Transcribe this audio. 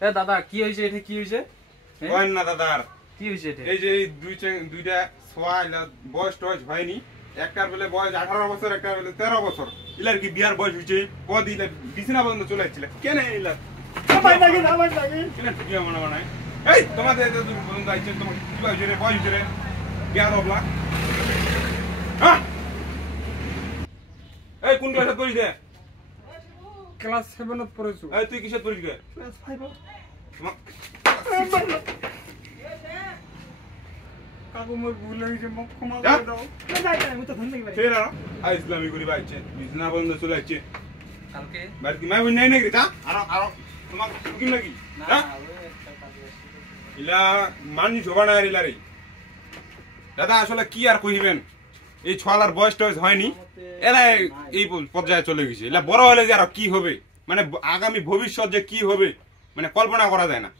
এ দাদা কি হইছে এটা কি হইছে কইন না দাদার কি হইছে এটা এই যে দুইটা সোয়াইলা বয়স টয়স হয়নি একটার বেলে বয়স 18 বছর একটার বেলে 13 বছর ইলার কি বিয়ার বয়স হইছে কদি ইলা বিছনা পর্যন্ত চলে আসছিল কেন ইলা ভাই লাগে কেন কি মনে মনে এই তোমাদের এত দূর পর্যন্ত আইছে তোমার কি বয়স রে বয়স রে বিয়ার হবলা হ্যাঁ এই কোন ক্লাসে পড়িস রে ক্লাস 7 এত পড়েছো এই তুই কিসে পড়িস রে ক্লাস 5 কাকু মোর ভুল হইছে মোক ক্ষমা করে দাও না যাই না আমি তো ধন্য ভাই ফেরা আই ইসলামী করি বাইছে বিছনা পর্যন্ত চলে আসছে কালকে বাড়ি কি মাই নাই নাকি তা আর তোমার কি নাকি না ইলা মানি জবানা ইলা রে দাদা আসলে কি আর কইবেন এই ছলার বয়স টয়স হয়নি এলা এই পর্যায়ে চলে গেছে এলা বড় হলে যে আর কি হবে মানে আগামী ভবিষ্যৎ যে কি হবে মানে কল্পনা করা যায় না।